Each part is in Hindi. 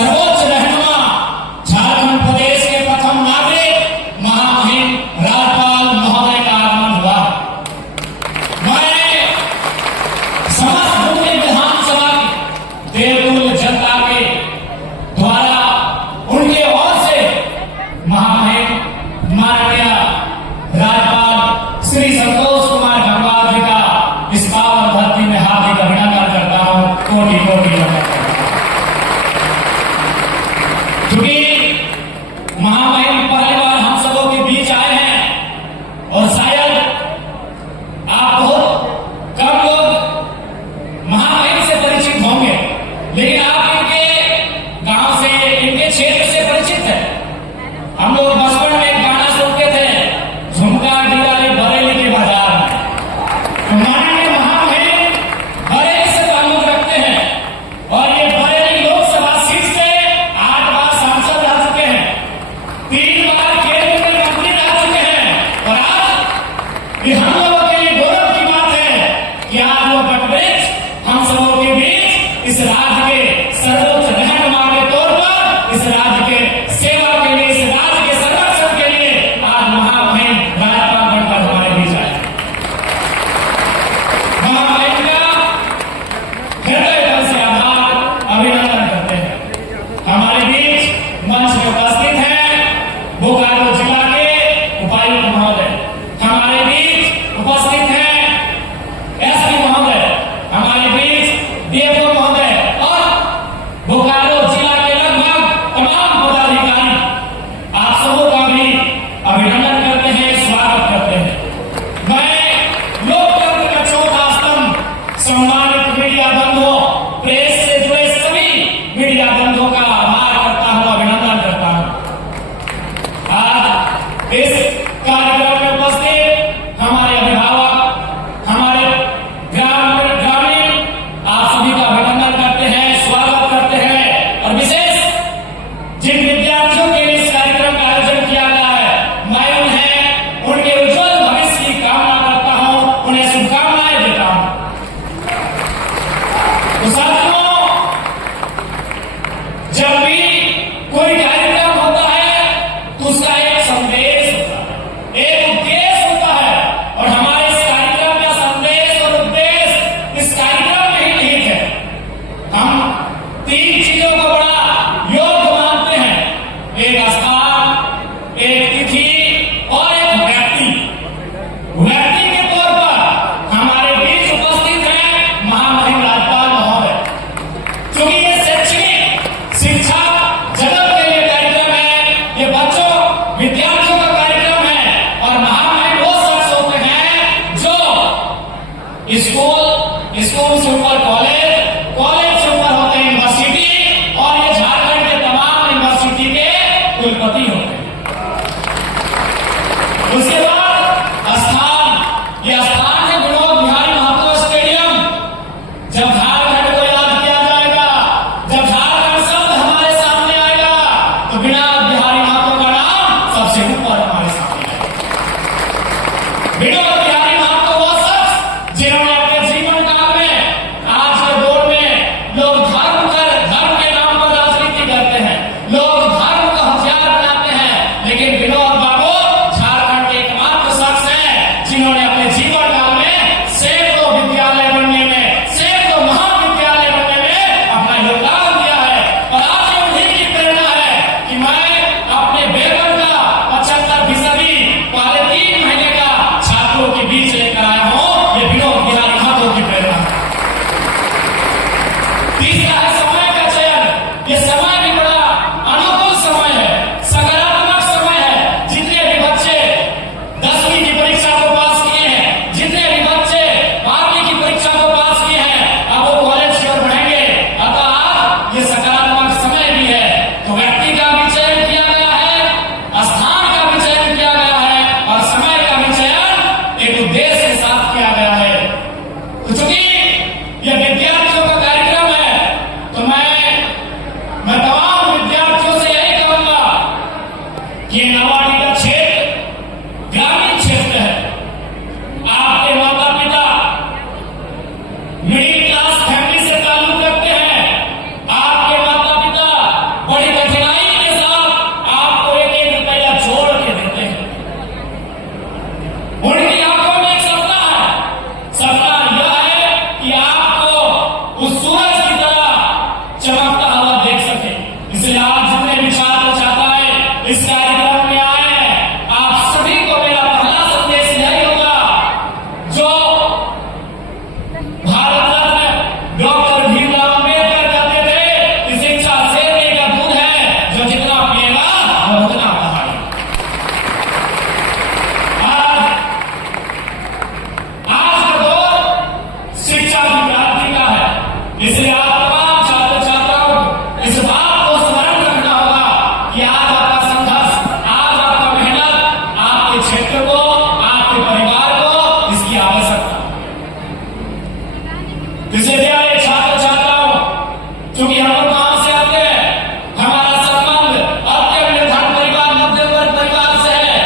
सर्वोच्च रहनुमा झारखंड प्रदेश के प्रथम नागरिक महामहिम राज्यपाल महोदय का आगमन हुआ। मैं समस्त भूमि विधानसभा देवतुल्य जनता के द्वारा उनके ओर से महामहिम माननीय राज्यपाल श्री संतोष कुमार गंगवार जी का इस पावन धरती में हार्दिक अभिनंदन करता हूं। कोटि कोटि नमस्कार। क्योंकि महामहिम पहली बार हम सबों के बीच आए हैं और शायद आप बहुत कम लोग महामहिम से परिचित होंगे, लेकिन आप इनके गांव से, इनके क्षेत्र से परिचित हैं। हम लोग बचपन में एक गाना सुनते थे, झुमका दिवाली बरेली के बाजार में। तो माननीय महामहिम बरेली से ताल्लुक रखते हैं और ये बरेली लोकसभा सीट से 8 बार सांसद रह चुके हैं, 3 बार केंद्र में मंत्री रह चुके हैं। और आज ये हम लोगों के लिए गौरव की बात है कि आज वो वटवृक्ष हम सबों के बीच इस राज्य के सर्वोच्च रहनुमा के तौर पर, इस राज्य के सेवा के लिए, इस राज्य के संरक्षण के लिए आज महामहिम राज्यपाल बनकर हमारे बीच आए। महामहिम का हृदय तल से आभार अभिनंदन करते हैं। हमारे बीच मंच में उपस्थित हैं बोकारो जिला के उपायुक्त महोदय, हमारे बीच उपस्थित हैं एसपी महोदय, हमारे बीच डीएफओ महोदय और बोकारो जिला के लगभग तमाम पदाधिकारी। आप सबों का भी अभिनंदन करते हैं, स्वागत करते हैं। मैं लोकतंत्र का चौथा स्तंभ सम्मानित मीडिया बंधुओं, प्रेस से जुड़े सभी मीडिया बंधुओं का आभार करता हूं, अभिनंदन करता हूं। आज इस कार्यक्रम में उपस्थित हमारे अभिभावक, हमारे ग्रामीण, आप सभी का अभिनंदन करते हैं, स्वागत करते हैं। और विशेष जिन विद्यार्थियों के लिए इस कार्यक्रम का आयोजन किया गया है, मैं उन्हें उनके उज्जवल भविष्य की कामना करता हूं, उन्हें शुभकामनाएं देता हूं। तो साथियों, जब भी कोई कार्यक्रम होता है तो उसका एक संदेश होता है, एक उद्देश्य होता है। और हमारे इस कार्यक्रम का संदेश और उद्देश्य इस कार्यक्रम में ही निहित है। हम 3 चीजों को बड़ा योग्य मानते हैं, एक स्थान, एक तिथि और एक व्यक्ति। व्यक्ति के तौर पर हमारे बीच उपस्थित हैं महामहिम राज्यपाल महोदय। क्योंकि ये शैक्षणिक शिक्षा जगत के लिए कार्यक्रम है, ये बच्चों विद्यार्थियों का कार्यक्रम है। और महामहिम वो शख्स होते हैं जो स्कूल से ऊपर कॉलेज, कॉलेज से ऊपर होते हैं यूनिवर्सिटी, और ये झारखंड के तमाम यूनिवर्सिटी के कुलपति होते हैं। उसके बाद स्थान, ये स्थान है विनोद बिहारी महतो स्टेडियम। जब झारखंड को याद किया जाएगा, जब झारखंड शब्द हमारे सामने आएगा, तो विनोद बिहारी महतो का नाम सबसे ऊपर हमारे सामने आएगा। विनोद बिहारी महतो वो शख्स जिन्होंने अपने जीवन काल में, आज के दौर में लोग धर्म के नाम पर राजनीति करते हैं, लोग धर्म का हथियार बनाते हैं, लेकिन विनोद बाबू झारखंड के एकमात्र शख्स हैं जिन्होंने अपने जीवन काल में सैकड़ों विद्यालय बनने में, सैकड़ों महाविद्यालय बनने में अपना योगदान दिया है। और आज ये उन्हीं की प्रेरणा है कि मैं अपने वेतन का 75% वाले 3 महीने का छात्रों के बीच लेकर आया हूं। ये विनोद बिहारी महतो की प्रेरणा है। तीसरा है समय का चयन। ये समय भी बड़ा अनुकूल समय है, सकारात्मक समय है। जितने भी बच्चे 10वीं की परीक्षा को पास किए हैं, जितने भी बच्चे 12वीं की परीक्षा को पास किए हैं, अब वो कॉलेज की ओर बढ़ेंगे। अतः आज ये सकारात्मक समय भी है। तो व्यक्ति का भी चयन किया गया है, स्थान का भी चयन किया गया है, और समय का भी चयन एक उद्देश्य के साथ किया गया है। तो चूंकि यह विद्यार्थियों का कार्यक्रम है, तो मैं चमकता हुआ देख सके। इसलिए आज जितने भी छात्र छात्राएं इस कार्यक्रम में आए हैं, आप सभी को मेरा पहला संदेश यही होगा, जो भारत रत्न डॉक्टर भीमराव अम्बेडकर कहते थे कि शिक्षा शेरनी का दूध है, जो जितना पिएगा वो उतना बढ़ाएगा। आज का दौर शिक्षा की क्रांति का है। इसलिए आप तमाम छात्र छात्राओं को इस बात को स्मरण रखना होगा कि आज आपका संघर्ष, आज आपका मेहनत आपके क्षेत्र को, आपके परिवार को इसकी आवश्यकता है। इसलिए छात्र छात्राओं, चूंकि हम लोग कहां से आते हैं, हमारा संबंध अत्यंत निर्धन परिवार, मध्यम वर्ग परिवार से है।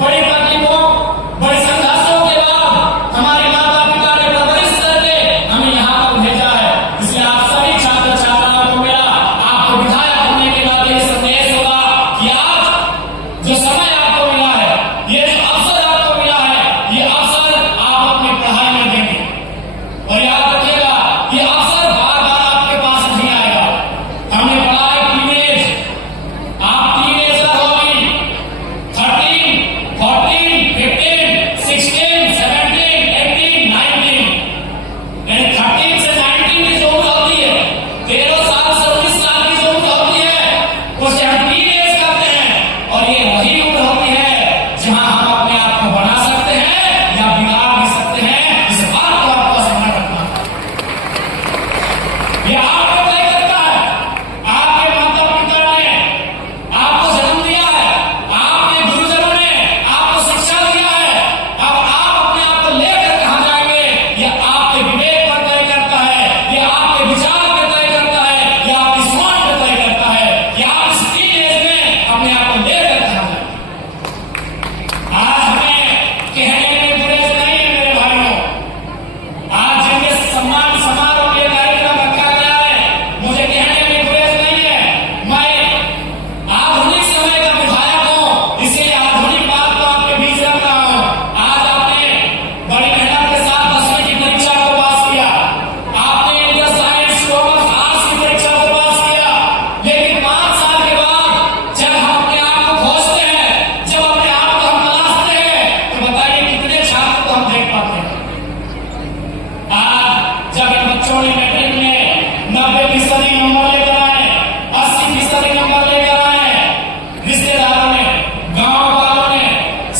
बड़ी तकलीफों, बड़े संघर्षों के बाद हमारे माता पिता ने परवरिश करके हमें यहाँ पर भेजा है। इसलिए आप सभी छात्र छात्राओं को मेरा, आपको विधायक होने के नाते ये संदेश होगा कि आज जो समय आपको मिला है, ये जो अवसर आपको मिला है, ये अवसर आप अपनी पढ़ाई में देंगे। और याद रखिएगा, ये अवसर बार बार आपके पास नहीं आएगा। हमने पढ़ा है टीनेज, आप टीनेजर होगी, 13, 14, 15, 16, 17, 18, 19, 13 से 19 की जो उम्र होती है, 13 साल से 19 साल की जो उम्र होती है, उसे हम टीनेज कहते हैं। और ये वही उम्र होती है जहां हम अपने आप को बना सकते हैं या बिगाड़ भी सकते हैं। इस बात को आपको स्मरण रखना है। ये आपको तय करता है। आपके माता पिता ने आपको जन्म दिया है, आपके गुरुजनों ने आपको शिक्षा दिया है। अब आप अपने आप को लेकर कहां जाएंगे, ये आपके विवेक पर तय करता है, ये आपके विचार पर तय करता है, ये आपकी सोच पर तय करता है कि आप इस टीनेज में अपने आप को लेकर कहां जाएंगे। आज हमें कहने में गुरेज नहीं है मेरे भाइयों। आज जिनके सम्मान समारोह के कार्यक्रम रखा गया है, मुझे कहने में गुरेज नहीं है। मैं आधुनिक समय का विधायक हूं, इसलिए आधुनिक बात को आपके बीच रख रहा हूं। आज आपने बड़ी मेहनत के साथ 10वीं की परीक्षा को पास किया, आपने इंटर साइंस कॉमर्स आर्ट्स की परीक्षा को पास किया। लेकिन 5 साल के बाद जब हम अपने आप को खोजते हैं, जब अपने आप को हम तलाशते हैं, तो बताइए कितने छात्र को हम देख पाते हैं। आज जब इन बच्चों ने मैट्रिक में 90% नंबर लेकर आए, 80% नंबर लेकर आए, रिश्तेदारों ने, गांव वालों ने,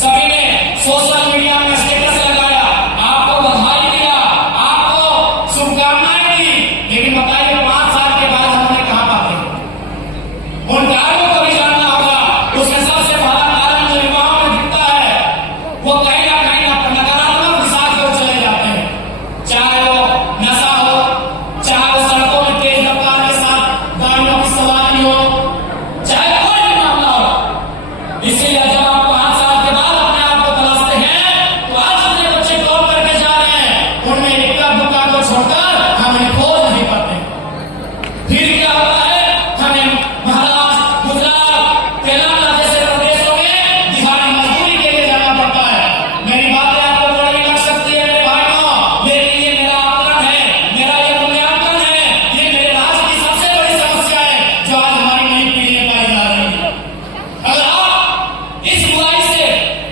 सभी ने सोशल मीडिया में स्टेटस लगाया, आपको बधाई दिया, आपको शुभकामनाएं दी। लेकिन बताइए 5 साल के बाद हम उन्हें कहां पाते हैं? उन कारणों को भी जानना होगा। उसमें सबसे बड़ा कारण जो युवाओं में दिखता है, वो कहीं ना कहीं नकारात्मक दिशा की ओर चले जाते हैं। चाहे वो नशा हो, चाहे वो सड़कों में तेज रफ्तार के साथ गाड़ियों की सवारी हो, चाहे कोई भी मामला हो। इसीलिए जब आप 5 साल के बाद अपने आप को तलाशते हैं, तो आज अपने बच्चे कौन करके जा रहे हैं, उनमें इक्का दुक्का को छोड़कर हम इन्हें खोज नहीं पाते। फिर क्या होता है, हमें महाराष्ट्र, गुजरात, तेलंगाना जैसे प्रदेशों में दिहाड़ी मजदूरी के लिए जाना पड़ता है। मेरी बातें आपको कड़वी लग सकती है मेरे भाइयों, लेकिन ये मेरा आकलन है, मेरा ये मूल्यांकन है, ये मेरे राज्य की सबसे बड़ी समस्या है जो आज हमारी नई पीढ़ी में पाई जा रही है। अगर आप इस बुराई से,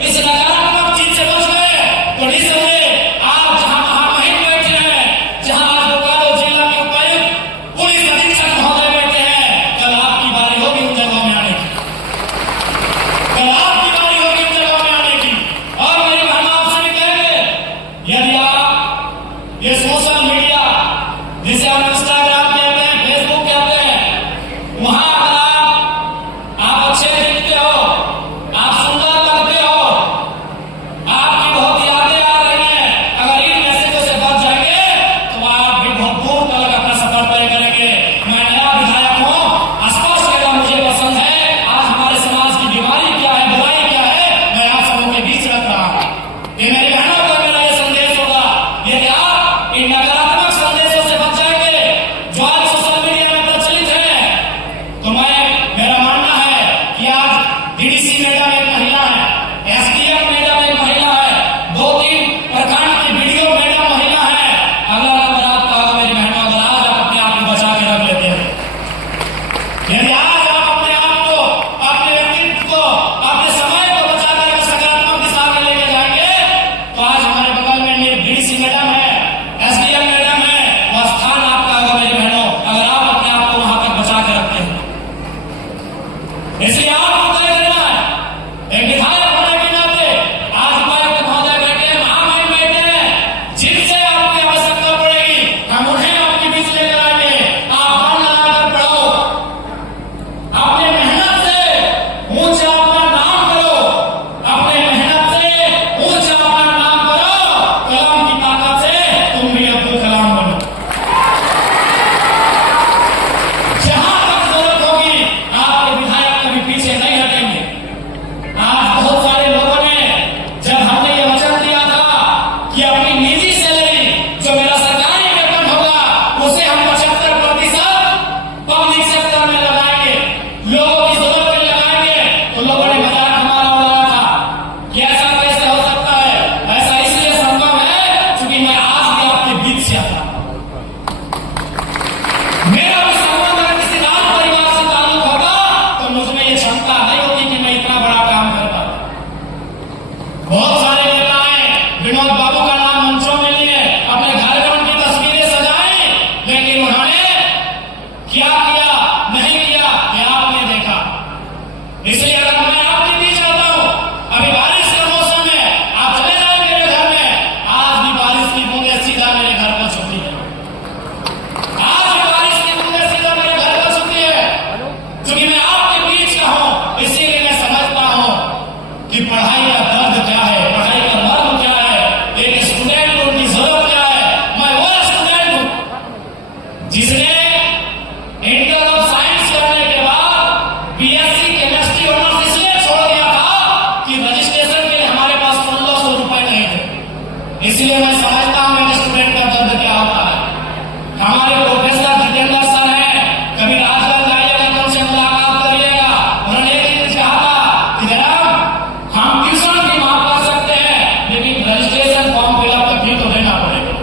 इस नकारात्मक चीज से बच गए, तो निसंदेह आप जहां महामहिम बैठे हैं, जहां आज बोकारो जिला के उपायुक्त, पुलिस अधीक्षक महोदय इसलिए अगर मैं आपके बीच आता हूं, अभी बारिश का मौसम है, आप चले जाओ मेरे घर में, आज भी बारिश की बूंदें सीधा मेरे घर पर छूती है, आज भी बारिश की बूंदें सीधा मेरे घर पर छूती है, क्योंकि मैं आपके बीच का हूं। इसीलिए मैं समझता हूं कि पढ़ाई का दर्द क्या है, पढ़ाई का मर्म क्या है, एक स्टूडेंट को उनकी जरूरत क्या है। मैं वो स्टूडेंट हूं जिसने इंटर ऑफ साइंस करने के बाद बीएससी केमिस्ट्री ऑनर्स इसलिए छोड़ दिया था कि रजिस्ट्रेशन के लिए हमारे पास 1500 रुपए नहीं थे। इसलिए मैं समझता हूं एक स्टूडेंट का दर्द क्या होता है। हमारे प्रोफेसर जितेंद्र सर हैं, कभी राजगंज आइएगा तो उनसे मुलाकात करिएगा। उन्होंने एक दिन कहा था कि जनाब हम ट्यूशन भी माफ कर सकते हैं, लेकिन रजिस्ट्रेशन फॉर्म फिलअप का फी तो देना पड़ेगा।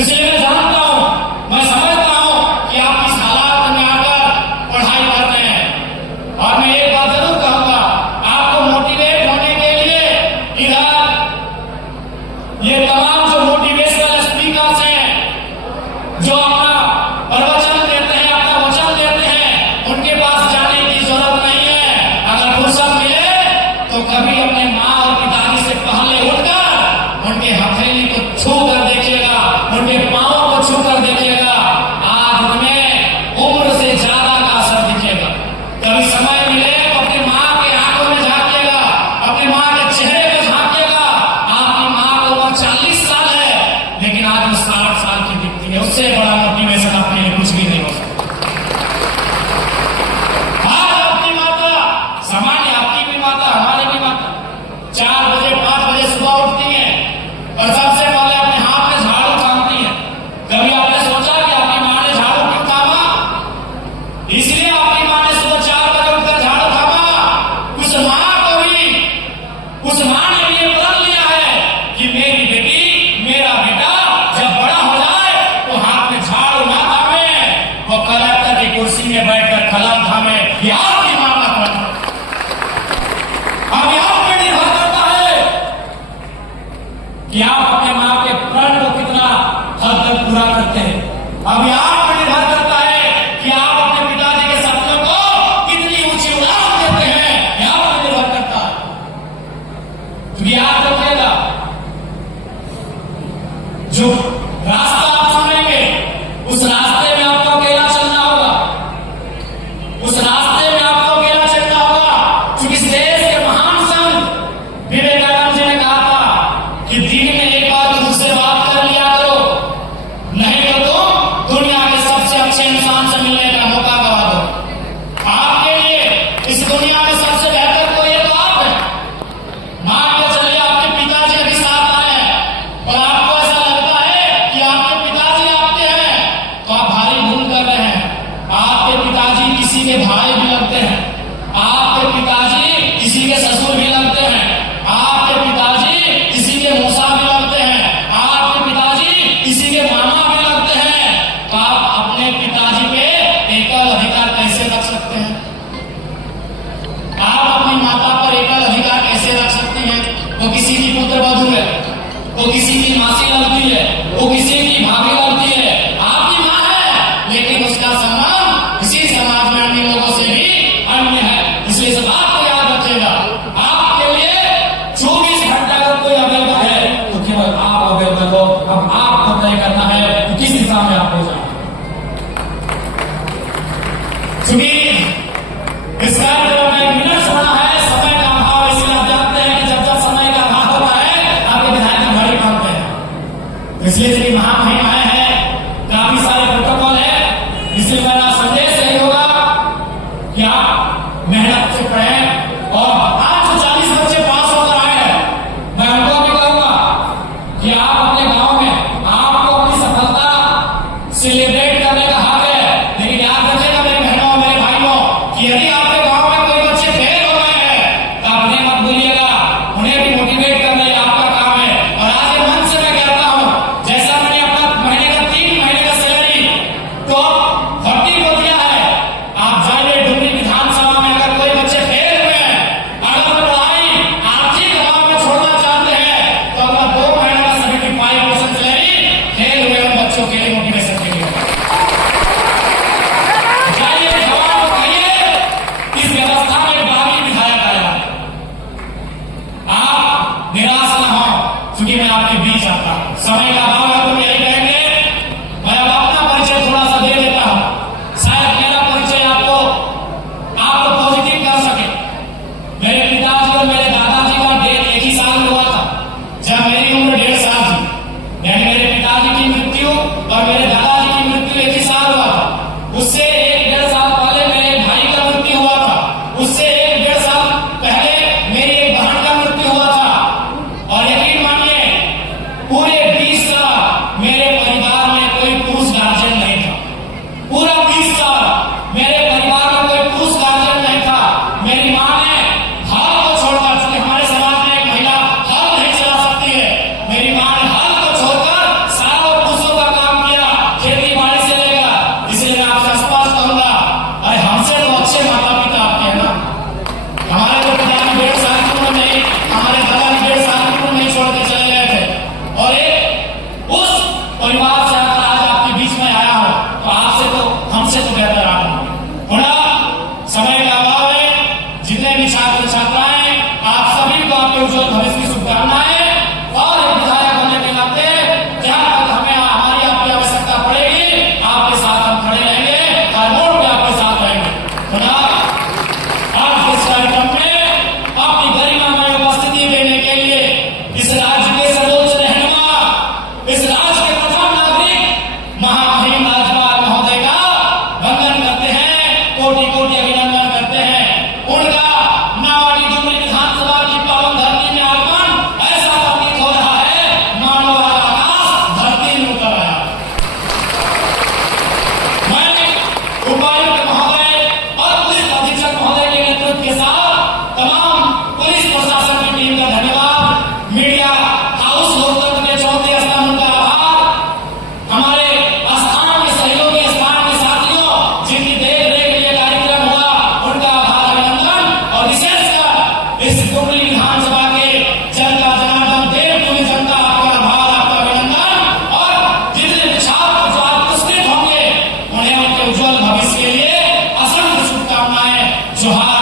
इसलिए मैं जानता हूं, मैं समझता हूं कि आप इस हालात में आकर पढ़ाई कर रहे हैं। और मैं एक बात जरूर कहूंगा, आपको मोटिवेट होने के लिए इधर ये तमाम जो मोटिवेशनल स्पीकर्स हैं, जो अपना प्रवचन देते हैं, अपना वचन देते हैं, उनके पास जाने की जरूरत नहीं है। अगर फुर्सत मिले तो कभी अपने माँ और पिताजी से पहले उठकर उनके हथेली को छू कर देखिएगा, उनके पांव को छू कर देखिएगा। आज उनमें उम्र से ज्यादा का असर दिखेगा। कभी समय मिले तो अपनी माँ के आंखों में झांकिएगा, अपनी माँ के चेहरे पे झांकिएगा। आपकी माँ को उम्र 40 साल है, लेकिन आज वो 60 साल की दिखती है। उससे बड़ा मोटिवेशन आपके लिए कुछ भी नहीं हो सकता। आज आपकी माता, सामान्य आपकी भी माता, हमारी भी माता 4 बजे 5 बजे सुबह उठती है और सबसे पहले अपने हाथ में झाड़ू थामती है। कभी आपने सोचा कि आपकी माँ ने झाड़ू क्यों थामा? इसलिए आपकी माँ ने सुबह 4 बजे उठकर झाड़ू थामा। उस माँ को भी, उस माँ ने भी ये प्रण लिया है कि मेरी बेटी, मेरा बेटा जब बड़ा हो जाए तो हाथ में झाड़ू ना थामे, वो कलेक्टर की कुर्सी में बैठकर कलम थामे। ये आपकी माँ का प्रण है। अब ये आप पे निर्भर करता है कि आप अपने माँ के प्रण को कितना हद तक पूरा करते हैं। अब ये आप पे निर्भर करता है कि आप अपने पिताजी के सपनों को कितनी ऊंची उड़ान देते हैं। ये आप पे निर्भर करता है। क्योंकि याद रखिएगा, जो रास्ता आप चुनेंगे उस रास्ते में आपको अकेला चलना होगा, उस रास्ते में आपको अकेला चलना होगा। क्योंकि इस देश के महान संत विवेकानंद जी ने कहा था कि दिन में एक बार खुद से बात कर लिया करो, नहीं तो तुम दुनिया के सबसे अच्छे इंसान से मिलने का मौका गवा दो। आपके लिए इस दुनिया में सबसे बेहतर कोई तो आप है। मान के चलिए आपके पिताजी अभी साथ आए हैं और आपको ऐसा लगता है कि आपके पिताजी आपके हैं, तो आप भारी भूल कर रहे हैं। आपके पिताजी किसी के भाई भी लगते हैं, आपके पिताजी किसी के ससुर भी लगते हैं, आपके पिताजी किसी के मौसा भी लगते हैं, आपके पिताजी किसी के मामा भी लगते हैं। तो आप अपने पिताजी पे एकल अधिकार कैसे रख सकते हैं? आप अपनी माता पर एकल अधिकार कैसे रख सकते हैं? वो किसी की पुत्र वधू है, वो किसी की मासी लगती है, वो किसी की भाभी लगती है, आपकी माँ है, लेकिन उसका सम्मान इसी समाज में अन्य लोगों से भी अन्य है। इसलिए इस बात को याद रखिएगा, आपके लिए 24 घंटा अगर कोई अवेलेबल है तो केवल आप अवेलेबल हो। अब आपको तय करना है कि किस दिशा में आप हो जाए। क्योंकि इस कार्यक्रम में 1 मिनट सोना है, समय का अभाव। इसलिए आप जानते हैं कि जब जब समय का अभाव होता है आपके विधायक की घड़ी मांगते हैं। इसलिए कि महामहिम आए हैं, काफी सारे प्रोटोकॉल है। इसलिए मेरा संदेश यही होगा कि आप मेहनत से पढ़ें। और आज जो 40 बच्चे पास होकर आए हैं, मैं उनको भी कहूंगा कि आप अपने गांव में, आपको अपनी सफलता सेलिब्रेट करने का हक है। लेकिन याद रखिएगा मेरे बहनों, मेरे भाइयों, कि यदि आपके गांव में कोई बच्चे फेल हो गए हैं तो अपने मत भूलिएगा, उन्हें भी मोटिवेट करना ये आपका काम है। और आज के मन से मैं कहता हूं, जैसा मैंने अपना महीने का 3 महीने का सैलरी टॉप 40 को दिया है, बरकरार होंगे। थोड़ा समय का अभाव है, जितने भी छात्र छात्राएं, आप सभी को आपके उज्जवल भविष्य की शुभकामनाएं। और एक विधायक होने के नाते जहां तक हमें हमारी आपकी आवश्यकता पड़ेगी, आपके साथ हम खड़े रहेंगे, हर मोड़ पे आपके साथ रहेंगे। थोड़ा आज इस कार्यक्रम में अपनी गरिमा में उपस्थिति देने के लिए इस राज्य के सर्वोच्च रहनुमा, इस राज्य के प्रथम नागरिक महामहिम राज्यपाल महोदय का वंदन करते हैं, कोटि कोटि अभिनंदन करते हैं। उनका नावाडी डुमरी विधानसभा की पावन धरती में आगमन ऐसा प्रतीत हो रहा है मानो आकाश धरती में उतर रहा है। मैं उपायुक्त महोदय और पुलिस अधीक्षक महोदय के नेतृत्व के साथ तमाम पुलिस प्रशासन की टीम का धन्यवाद, मीडिया हाउस लोकतंत्र के चौथे स्तंभ का आभार, हमारे स्थान के सहयोगी, स्थान के साथियों जिनकी देख रेख के लिए कार्यक्रम हुआ उनका आभार अभिनंदन, और विशेषकर इस डुमरी विधानसभा के जनता जनार्दन देव तुल्य जनता, आपका आभार, आपका अभिनंदन। और जितने छात्र जो आज पुरस्कृत होंगे उन्हें उनके उज्जवल भविष्य के लिए असंख्य शुभकामनाएं। जोहार।